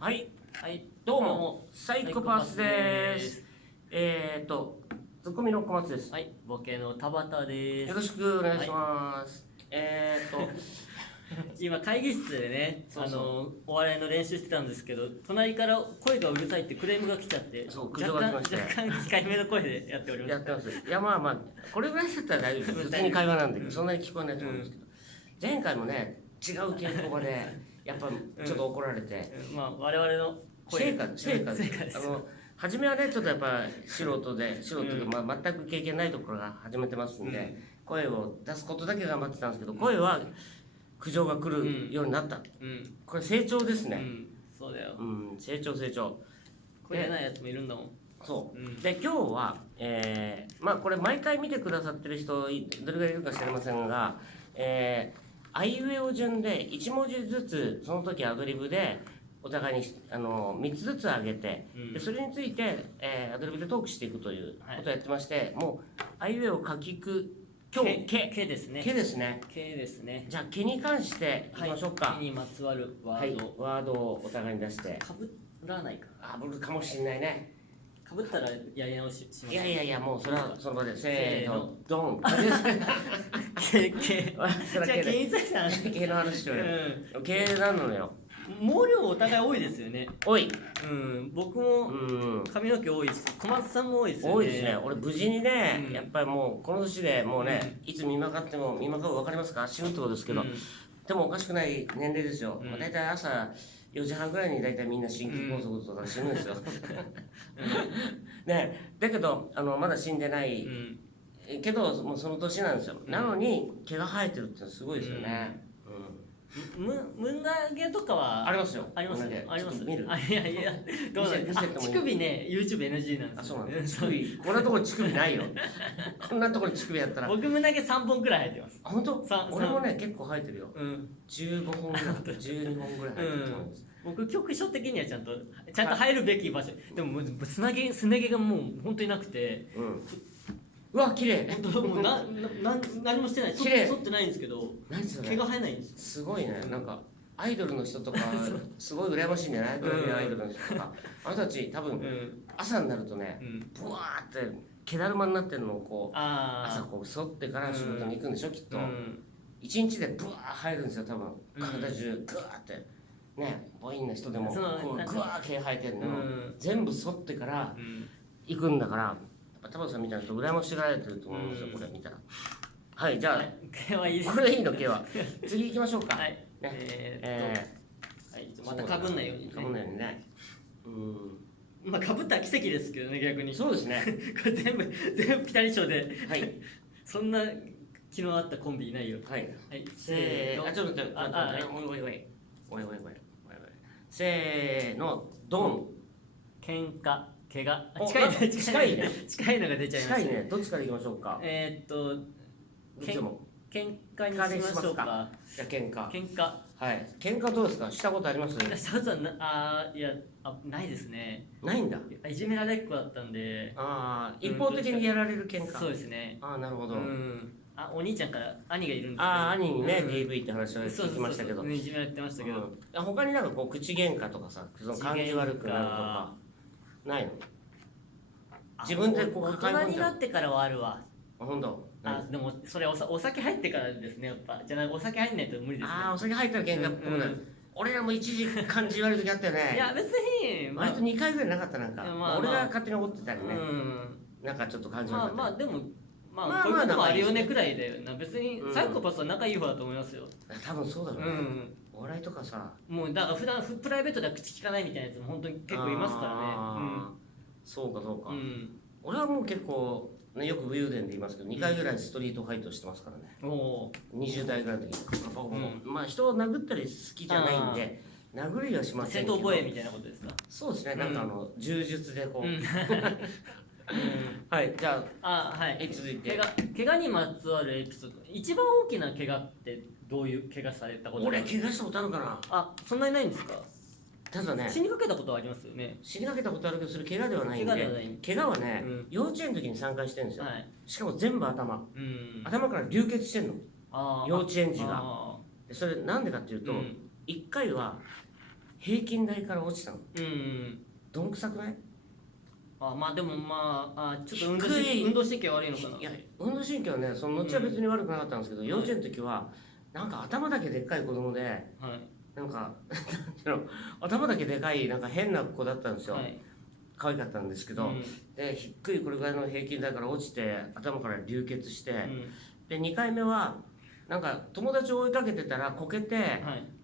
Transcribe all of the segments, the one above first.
はい、はい、どうも、サイコパスです。ツッコミの小松です。はい、ボケの田畑です。よろしくお願いします。今会議室でね、お笑いの練習してたんですけど、隣から声がうるさいってクレームが来ちゃって、そう、苦情が来まして。若干控えめの声でやっております。やってます。いや、まあまあ、これぐらいだったら大丈夫です。普通に会話なんで、そんなに聞こえないと思うんですけど、前回もね、違う稽古場で、やっぱちょっと怒られて、まあ、我々の成果です。です。初めはね、ちょっとやっぱ素人というか、まあ、全く経験ないところが始めてますんで、声を出すことだけ頑張ってたんですけど、声は苦情が来るようになった。これ成長ですね。そうだよ。成長。声出ないやつもいるんだもん。そう。で、今日は、まあこれ毎回見てくださってる人、どれぐらいいるか知りませんが、あいうえお順で1文字ずつ、その時アドリブで、お互いに3つずつ上げて、でそれについて、アドリブでトークしていくということをやってまして、もうあいうえお書きく今日けですね。けですね。けですね。じゃあけに関していきましょうか。けにまつわるワード。ワードをお互いに出して。かぶらないか。あぶるかもしれないね。かぶったらやり直しします。いやもうそれはその場でせーのドン。じゃあけについて話。けの話しようよ。けなのよ。毛量お互い多いですよね。多い。僕も髪の毛多いし、小松さんも多いですよね。多いですね。俺無事にね、やっぱりもうこの年でもうね、いつ見まかっても見まかる分かりますか？死ぬってことですけど、でもおかしくない年齢ですよ。大体朝4時半ぐらいに大体みんな心筋梗塞とか死ぬんですよ。ね、だけどまだ死んでない。けどもうその年なんですよ。なのに毛が生えてるってすごいですよね。胸毛とかはありますよ。ありますね。あります。見る。いやどうなんですか。乳首ね、YouTube NG なんですよ。あ、そうなんです。乳首こんなところに乳首ないよ。こんなところに乳首やったら。僕胸毛3本くらい生えてます。本当？俺もね結構生えてるよ。15本ぐらい、12本ぐらい生えてると思います。僕局所的にはちゃんと生えるべき場所。でもすね毛がもう本当になくて。うわ、綺麗。もう何もしてない。綺麗。剃ってないんですけど、毛が生えないんですよ。すごいね。なんかアイドルの人とかすごい羨ましいんじゃない？グラビアアイドルの人とか。あの人たち多分朝になるとね、ブワーって毛だるまになってるのをこう朝こう剃ってから仕事に行くんでしょきっと。一日でブワー生えるんですよ多分。体中グワーってね、ボインな人でもこうグワー毛生えてるのを全部剃ってから行くんだから。田畑さんみたいな人羨ましがられてると思いますよこれ見たら。はい、じゃあ毛はいいです。これいいの毛は。次行きましょうか。はい、またかぶんないように。かぶんないようにね。まあかぶったら奇跡ですけどね逆に。そうですね。これ全部ピタリ賞で。はい。そんな気のあったコンビいないよ。はい。せーの。あ、ちょっと待って。おい。せーのドン。喧嘩。毛が近いね。近いのが出ちゃいました。近いね。どっちからいきましょうか。喧嘩にしましょうか。じゃあ喧嘩。はい。喧嘩どうですか？したことあります？したことはないですね。ないんだ。いじめられっ子だったんで。一方的にやられる喧嘩。そうですね。なるほど。お兄ちゃんから兄がいるんですけど。兄にね DV って話を聞きましたけど。いじめられてましたけど。他になんかこう口喧嘩とかさ、その感じ悪くなるとかないの？自分でこう大人になってからはあるわ。本当。でもそれお酒入ってからですねやっぱ。じゃあお酒入んないと無理ですね。お酒入ったら喧嘩っぽくなる。俺らも一時感じ悪い時あったよね。いや別に割と2回ぐらいなかったなんか。俺が勝手に怒ってたりね。なんかちょっと感じ悪かった。まあでもこういうこともあるよねくらいだよな。別にサイコパスは仲いい方だと思いますよ。多分そうだろうね。お笑いとかさ。もうだから普段プライベートでは口聞かないみたいなやつも本当に結構いますからね。そうか。俺はもう結構よく武勇伝で言いますけど2回ぐらいストリートファイトしてますからね。20代ぐらいの時に。まあ人を殴ったり好きじゃないんで殴りはしませんけど。正当防衛みたいなことですか？そうですね。なんか柔術でこう。はい、じゃあ続いて怪我にまつわるエピソード。一番大きな怪我ってどういう怪我されたこと？俺怪我したことあるかな。そんなにないんですか？ただね、死にかけたことはありますよね。死にかけたことあるけどそれ怪我ではないんで。怪我はね、幼稚園の時に3回してるんですよ。しかも全部頭から流血してんの、幼稚園児が。それなんでかっていうと1回は平均台から落ちたの。うん。どんくさくない？まあでもちょっと運動神経悪いのかな。いや運動神経はねその後は別に悪くなかったんですけど、幼稚園の時はなんか頭だけでっかい子供で、なんか頭だけでかいなんか変な子だったんですよ。可愛かったんですけど、で低いこれぐらいの平均台から落ちて頭から流血して、で2回目はなんか友達を追いかけてたらこけて、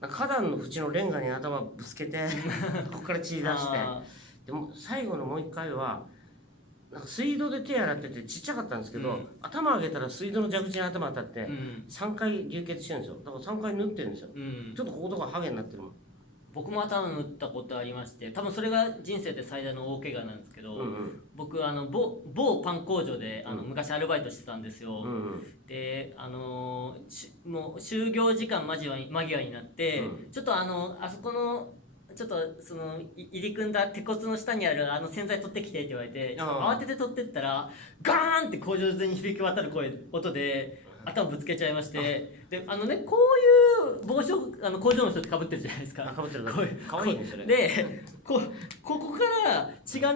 なんか花壇の縁のレンガに頭ぶつけてここから血出して、でも最後のもう1回はなんか水道で手洗っててちっちゃかったんですけど、頭上げたら水道の蛇口に頭当たって3回流血してるんですよ。だから3回縫ってるんですよ。ちょっとこことかハゲになってるもん。僕も頭縫ったことありまして、多分それが人生で最大の大怪我なんですけど、僕某パン工場で昔アルバイトしてたんですよ。でもう就業時間間際になって、ちょっとあそこのちょっとその入り組んだ鉄骨の下にある洗剤取ってきてって言われて、慌てて取ってったらガーンって工場中に響き渡る音で頭ぶつけちゃいまして、でこういう帽子を工場の人ってかぶってるじゃないですか。かぶってる。かわいいねそれ。でここから血が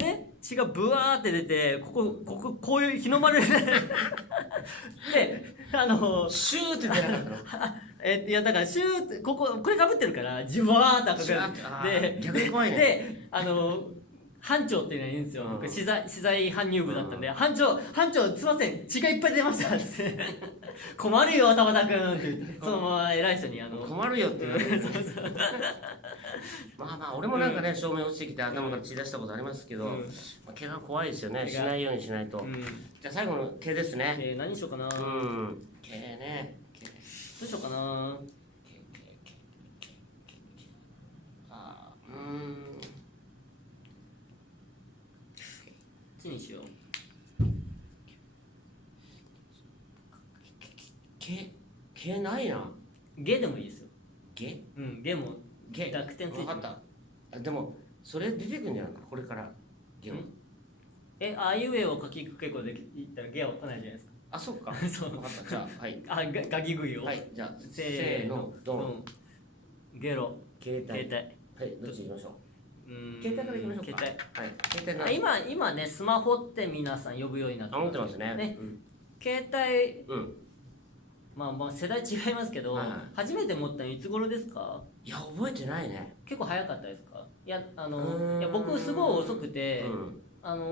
ブワーって出て、こういう日の丸ででシューって出なかったの。いやだからシューってこれかぶってるからジュワーって赤くで逆に怖いね。で班長っていうのがいるんですよ。僕資材搬入部だったんで、班長すいません血がいっぱい出ましたって困るよ田畑君って言って、そのまま偉い人に困るよって言われてまあ俺もなんかね照明落ちてきて頭から血出したことありますけど、怪我怖いですよね。しないようにしないと。じゃあ最後の毛ですね。何しようかな。毛ね。どうしようかな。にしよう。毛ないな。ゲでもいいですよ。ゲ？ゲも濁点ついてる。分かった。でもそれ出てくるんじゃないかこれからゲも。あいうえを書きくけこで言ったらゲは来ないじゃないですか。あ、そっか。そう。分かった。じゃあはい。ガギグイを。はい。じゃあせーのドン。ゲロ。携帯。はい。どっち行きましょう。携帯から行きましょうか。携帯。今ねスマホって皆さん呼ぶようになって持ってますね。携帯。まあ世代違いますけど、初めて持ったのいつ頃ですか？いや覚えてないね。結構早かったですか？いや僕すごい遅くて、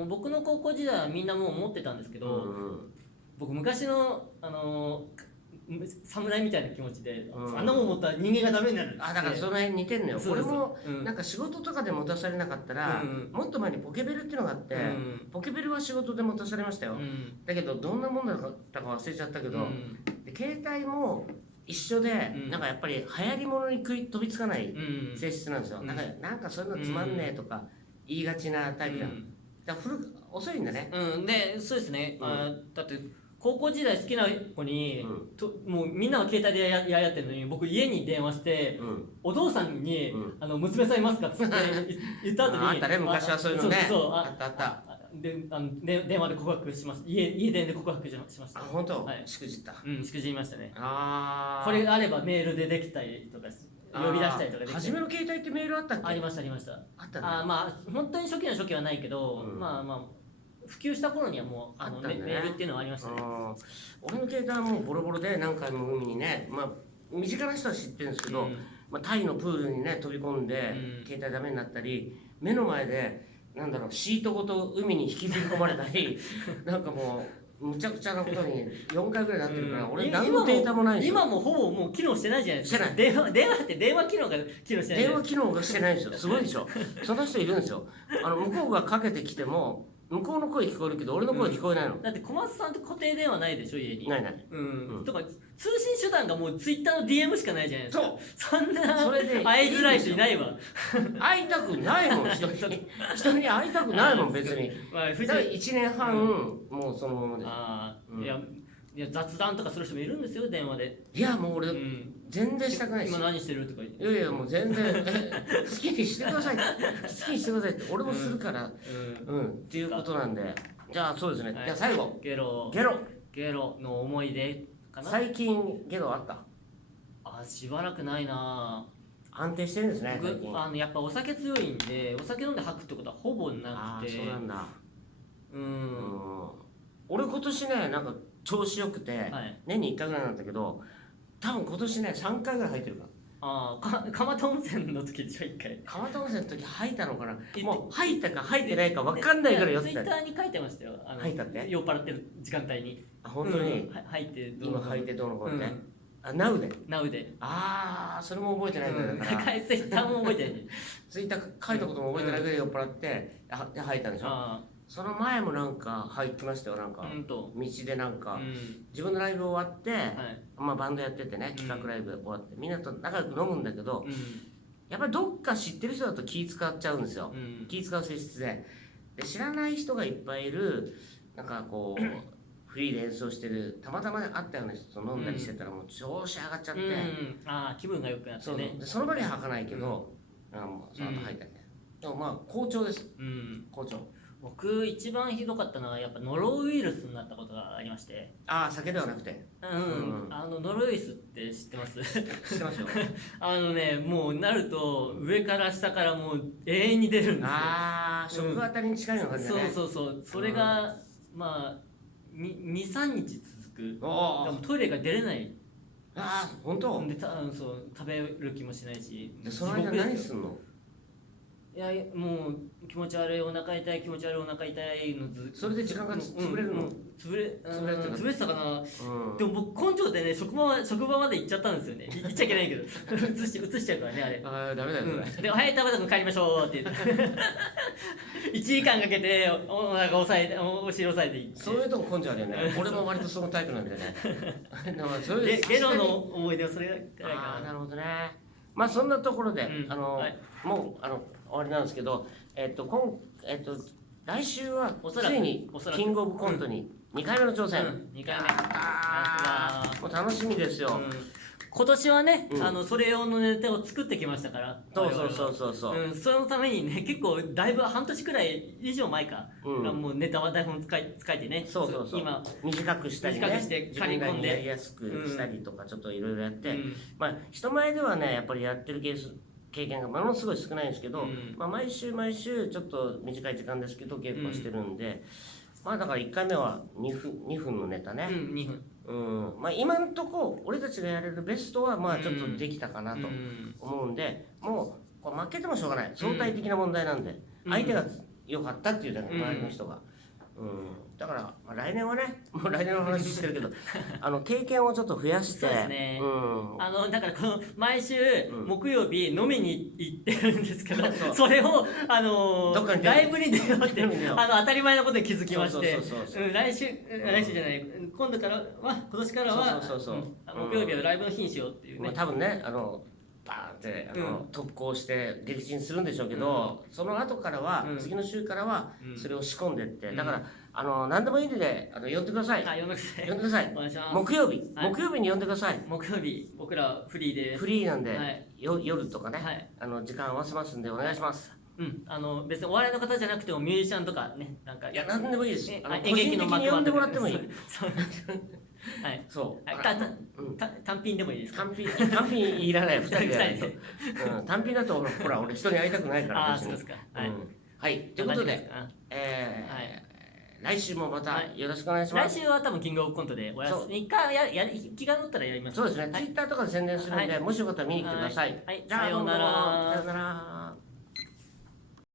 僕の高校時代はみんなもう持ってたんですけど、僕昔の侍みたいな気持ちで、あんなもん持ったら人間がダメになる。だからその辺似てんのよ。俺もなんか仕事とかで持たされなかったら、もっと前にポケベルっていうのがあって、ポケベルは仕事で持たされましたよ。だけどどんなもんだったか忘れちゃったけど、携帯も一緒で、なんかやっぱり流行り物に飛びつかない性質なんですよ。なんかそういうのつまんねえとか言いがちなタイプだ。だから遅いんだね。でそうですね。だって高校時代好きな子に、もうみんなは携帯でやってるのに、僕家に電話して、お父さんに、娘さんいますかって言った後にあったね昔はそういうのね。あったで電話で告白しました。家電で告白しました。本当？しくじった。しくじりましたね。これがあればメールでできたりとか呼び出したりとかできたり。初めの携帯ってメールあったっけ？ありました。あったね。まあ本当に初期はないけど、まあ普及した頃にはもうメールっていうのはありましたね。俺の携帯はもうボロボロで何回も海にね、身近な人は知ってるんですけど、タイのプールにね飛び込んで、携帯ダメになったり、目の前でシートごと海に引きずり込まれたりなんかもうむちゃくちゃなことに4回ぐらいなってるから、俺何のデータもないんですよ。今もほぼもう機能してないじゃないですか。してない。電話って電話機能が機能してない。電話機能がしてないんですよ。すごいでしょ。そんな人いるんですよ。向こうがかけてきても向こうの声聞こえるけど俺の声聞こえないの。だって小松さんって固定電話ないでしょ家に。ない。とか通信手段がもうツイッターの DM しかないじゃないですか。そんなそれで会いづらい人いないわ。会いたくないもん人に会いたくないもん別に。だから1年半もうそのままで。いや雑談とかする人もいるんですよ電話で。いやもう俺全然したくないし。今何してるとか言って。いやもう全然好きにしてくださいって俺もするからっていうことなんで、じゃあそうですね。じゃあ最後ゲロの思い出かな。最近ゲロあった？しばらくないな。安定してるんですね最近。やっぱお酒強いんで、お酒飲んで吐くってことはほぼなくて。そうなんだ。俺今年ねなんか調子よくて、年に1回ぐらいなんだけど、多分今年ね3回ぐらい吐いてるから。蒲田温泉の時でしょ、1回。蒲田温泉の時吐いたのかな。もう吐いたか吐いてないか分かんないから酔ってた。ツイッターに書いてましたよ。吐いたって？酔っ払ってる時間帯に。本当に？吐いて今吐いてどうのこうのって。ナウで。それも覚えてないぐらいだから。ツイッターも覚えてない。ツイッター書いたことも覚えてないぐらい酔っ払って吐いたんでしょ。その前もなんか入ってましたよ。なんか道でなんか自分のライブ終わって、バンドやっててね、企画ライブ終わってみんなと仲良く飲むんだけど、やっぱりどっか知ってる人だと気使っちゃうんですよ。気使う性質で知らない人がいっぱいいるなんかこうフリーで演奏してるたまたま会ったような人と飲んだりしてたらもう調子上がっちゃって、気分が良くなってね。その場には吐かないけど、もうその後吐いたりね。でも好調です。好調。僕一番ひどかったのはやっぱノロウイルスになったことがありまして。酒ではなくて。ノロウイルスって知ってます？知ってますよ。もうなると上から下からもう永遠に出るんですよ。食当たりに近いのがね。そうそれが2、3日続く。でもトイレが出れない。本当？で食べる気もしないし。その間何すんの？いやもう気持ち悪い、お腹痛い、気持ち悪い、お腹痛いのそれで時間が潰れるの？潰れてたかな。でも僕根性でね職場まで行っちゃったんですよね。行っちゃいけないけど移しちゃうからねあれ。ダメだよそれ。ではい田畑君帰りましょうって言って1時間かけてお腹押さえてお尻押さえていって。そういうとこ根性あるよね。俺も割とそのタイプなんでね。ゲロの思い出はそれぐらいかな。なるほどね。そんなところでもう終わりなんですけど、来週はついにキングオブコントに2回目の挑戦。2回目。もう楽しみですよ。今年はね、それ用のネタを作ってきましたから。そう。そのためにね、結構だいぶ半年くらい以上前か、もうネタは台本使えてね。今短くしたりね、自分なりにやりやすくしたりとかちょっといろいろやって、人前ではねやっぱりやってる経験がものすごい少ないんですけど、毎週ちょっと短い時間ですけど稽古はしてるんで、だから1回目は2分のネタね。2分。今んとこ俺たちがやれるベストはちょっとできたかなと思うんで、もう負けてもしょうがない、相対的な問題なんで、相手が良かったっていうだけ、周りの人が。だから来年はね、もう来年の話してるけど経験をちょっと増やして。そうですね。だからこの毎週木曜日飲みに行ってるんですけど、それをライブに出ようって当たり前のことに気づきまして、来週じゃない、今年からは木曜日はライブの日にしようっていうね。多分ねバーンって特攻して撃沈するんでしょうけど、その後からは次の週からはそれを仕込んでって、だから何でもいいので呼んでください。呼んでください。木曜日に呼んでください。木曜日僕らフリーでフリーなんで夜とかね時間合わせますんでお願いします。別にお笑いの方じゃなくてもミュージシャンとかね、何でもいいです。演劇の呼んでもらってもいい。単品でもいいですか？単品いらない、2人でやると。単品だとほら俺人に会いたくないから。そうですか。はい、ということで来週もまたよろしくお願いします。来週は多分キングオブコントでお休みか気が乗ったらやります。そうですね、ツイッターとかで宣伝するんで、もしよかったら見に来てください。さようなら。さようなら。